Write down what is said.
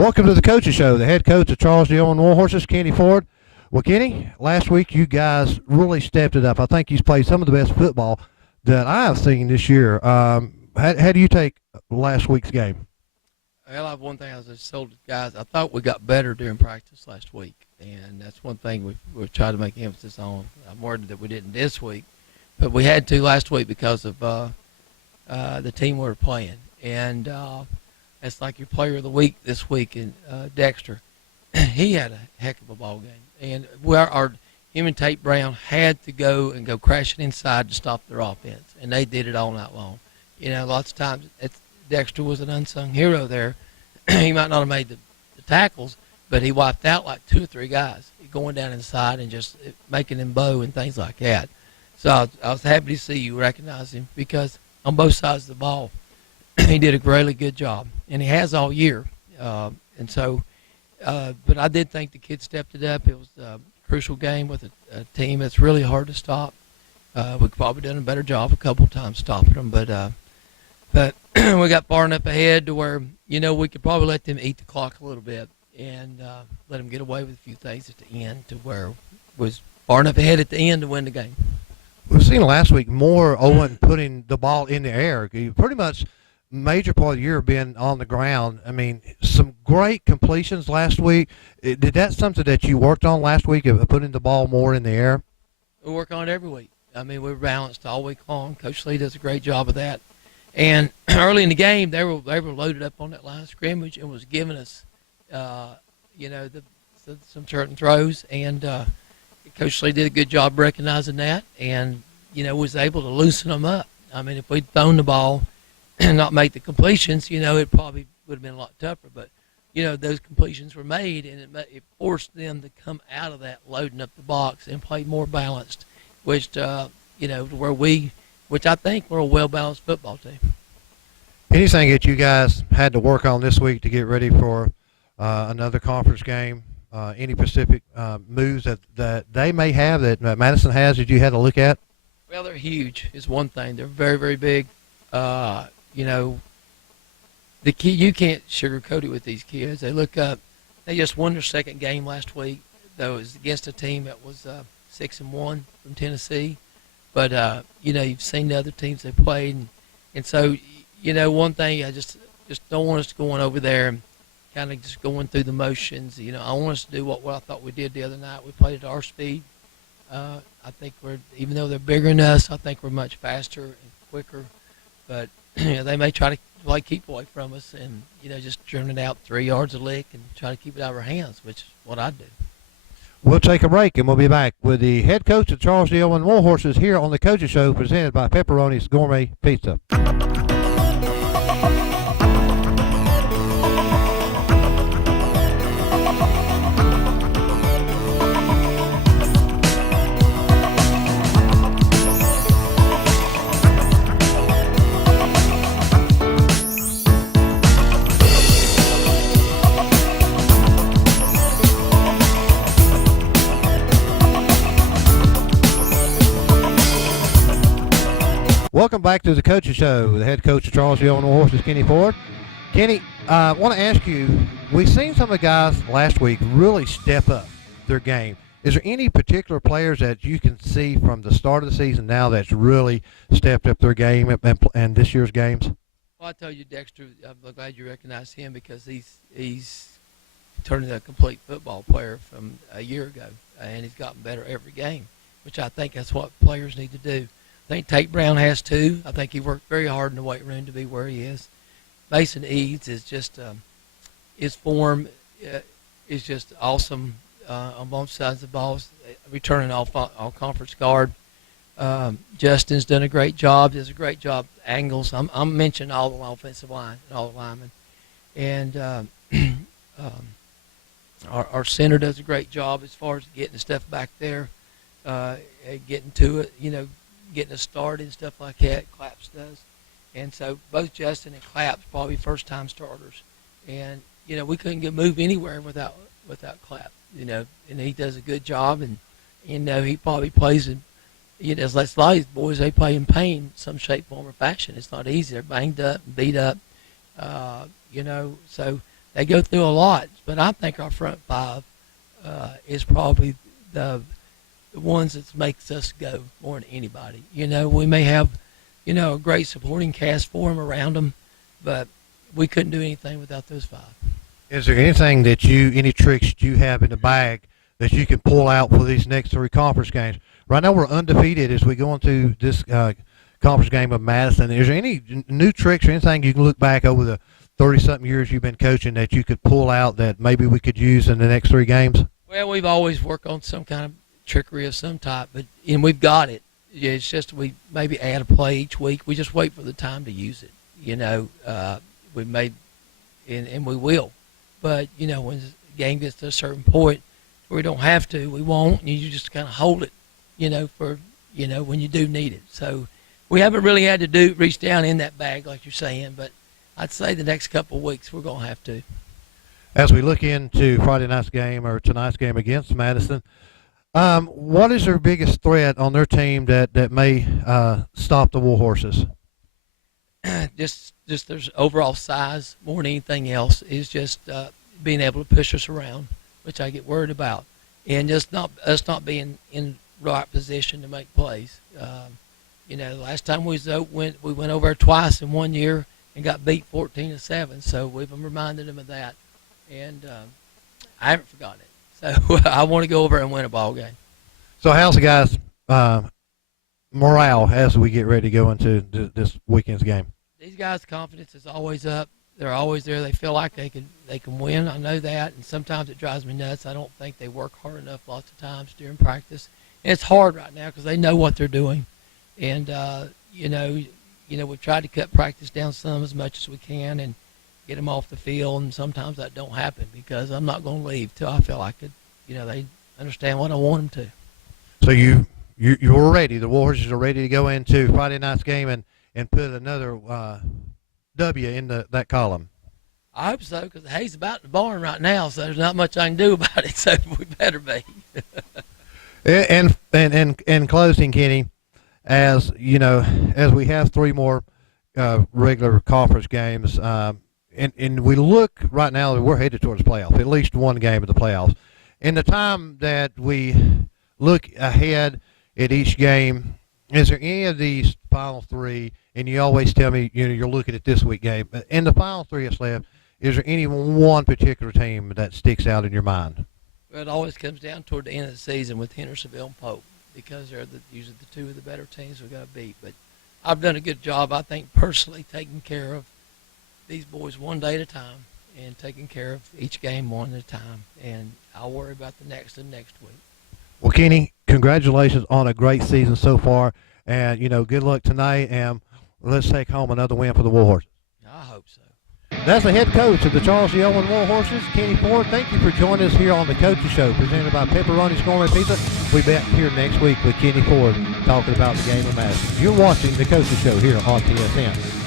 Welcome to the Coaches Show. The head coach of Charles D. Owen Warhorses, Kenny Ford. Well, Kenny, last week you guys really stepped it up. I think you've played some of the best football that I have seen this year. How do you take last week's game? Well, I have one thing I just told the guys. I thought we got better during practice last week, and that's one thing we've tried to make emphasis on. I'm worried that we didn't this week, but we had to last week because of the team we were playing. And it's like your player of the week this week, in Dexter. He had a heck of a ball game. And him and Tate Brown had to go crashing inside to stop their offense, and they did it all night long. You know, lots of times Dexter was an unsung hero there. He might not have made the tackles, but he wiped out like 2 or 3 guys going down inside and just making them bow and things like that. So I was happy to see you recognize him because on both sides of the ball, he did a really good job, and he has all year. But I did think the kid stepped it up. It was a crucial game with a team that's really hard to stop. We've probably done a better job a couple of times stopping them, but we got far enough ahead to where, we could probably let them eat the clock a little bit and let them get away with a few things at the end to where it was far enough ahead at the end to win the game. We've seen last week more Owen putting the ball in the air. You pretty much major part of the year being on the ground. I mean, some great completions last week. Did that something that you worked on last week, of putting the ball more in the air? We work on it every week. I mean, we're balanced all week long. Coach Lee does a great job of that. And early in the game, they were loaded up on that line of scrimmage and was giving us, some certain throws. And Coach Lee did a good job recognizing that and, was able to loosen them up. I mean, if we'd thrown the ball and not make the completions, it probably would have been a lot tougher. But, those completions were made, and it forced them to come out of that loading up the box and play more balanced, which, which I think we're a well-balanced football team. Anything that you guys had to work on this week to get ready for another conference game? Any specific moves that they may have that Madison has that you had to look at? Well, they're huge is one thing. They're very, very big. The key, you can't sugarcoat it with these kids. They look up. They just won their second game last week, though it was against a team that was 6-1 from Tennessee. But you've seen the other teams they played, and so one thing I just don't want us going over there and kind of just going through the motions. I want us to do what I thought we did the other night. We played at our speed. I think even though they're bigger than us, I think we're much faster and quicker. But they may try to play keep away from us and just churn it out 3 yards a lick and try to keep it out of our hands, which is what I do. We'll take a break, and we'll be back with the head coach of Charles D. Owen Warhorses here on the Coaches Show, presented by Pepperoni's Gourmet Pizza. Welcome back to the Coaches Show. The head coach of Charles D. Owen Warhorses, Kenny Ford. Kenny, I want to ask you, we've seen some of the guys last week really step up their game. Is there any particular players that you can see from the start of the season now that's really stepped up their game and this year's games? Well, I tell you, Dexter, I'm glad you recognize him because he's turned into a complete football player from a year ago, and he's gotten better every game, which I think that's what players need to do. I think Tate Brown has too. I think he worked very hard in the weight room to be where he is. Mason Eads is just his form is just awesome on both sides of the ball. Returning all conference guard. Justin's done a great job. Does a great job. Angles. I'm mentioning all the offensive line and all the linemen, and our center does a great job as far as getting the stuff back there, getting to it. Getting us started and stuff like that. Claps does. And so both Justin and Claps probably first-time starters. And, we couldn't move anywhere without Clap, and he does a good job. And, he probably plays in, as a lot of these boys, they play in pain, some shape, form, or fashion. It's not easy. They're banged up, beat up, so they go through a lot. But I think our front five is probably the ones that makes us go more than anybody. We may have, a great supporting cast for them around them, but we couldn't do anything without those five. Is there anything any tricks you have in the bag that you can pull out for these next 3 conference games? Right now we're undefeated as we go into this conference game of Madison. Is there any new tricks or anything you can look back over the 30-something years you've been coaching that you could pull out that maybe we could use in the next 3 games? Well, we've always worked on some kind of trickery of some type, and we've got it. It's just we maybe add a play each week. We just wait for the time to use it. We made, and we will. But, when the game gets to a certain point where we don't have to, we won't, and you just kind of hold it, for, when you do need it. So we haven't really had to reach down in that bag like you're saying, but I'd say the next couple of weeks we're going to have to. As we look into Friday night's game or tonight's game against Madison, what is their biggest threat on their team that may stop the Warhorses? Just their overall size more than anything else is just being able to push us around, which I get worried about, and just us not being in right position to make plays. The last time we went over twice in 1 year and got beat 14-7. So we've reminded them of that, and I haven't forgotten it. So I want to go over and win a ball game. So how's the guys' morale as we get ready to go into this weekend's game? These guys' confidence is always up. They're always there. They feel like they can win. I know that, and sometimes it drives me nuts. I don't think they work hard enough lots of times during practice. And it's hard right now because they know what they're doing, and we've tried to cut practice down some as much as we can and get them off the field. And sometimes that don't happen because I'm not going to leave till I feel like it. They understand what I want them to. So you're ready. The Warriors are ready to go into Friday night's game and put another W in that column. I hope so, because the hay's about the barn right now, so there's not much I can do about it. So we better be. And in closing, Kenny, as as we have 3 more regular conference games, and we look right now, we're headed towards the playoffs. At least one game of the playoffs. In the time that we look ahead at each game, is there any of these final 3? And you always tell me you're looking at this week game. But in the final 3 that's left, is there any one particular team that sticks out in your mind? Well, it always comes down toward the end of the season with Hendersonville and Pope because they're usually the 2 of the better teams we've got to beat. But I've done a good job, I think, personally taking care of these boys one day at a time and taking care of each game one at a time. And I'll worry about the next week. Well, Kenny, congratulations on a great season so far. And, good luck tonight. And let's take home another win for the Warhorses. I hope so. That's the head coach of the Charles E. Owen Warhorses, Kenny Ford. Thank you for joining us here on the Coaches Show, presented by Pepperoni's Gourmet Pizza. We'll be back here next week with Kenny Ford talking about the game of Madison. You're watching the Coaches Show here on TSN.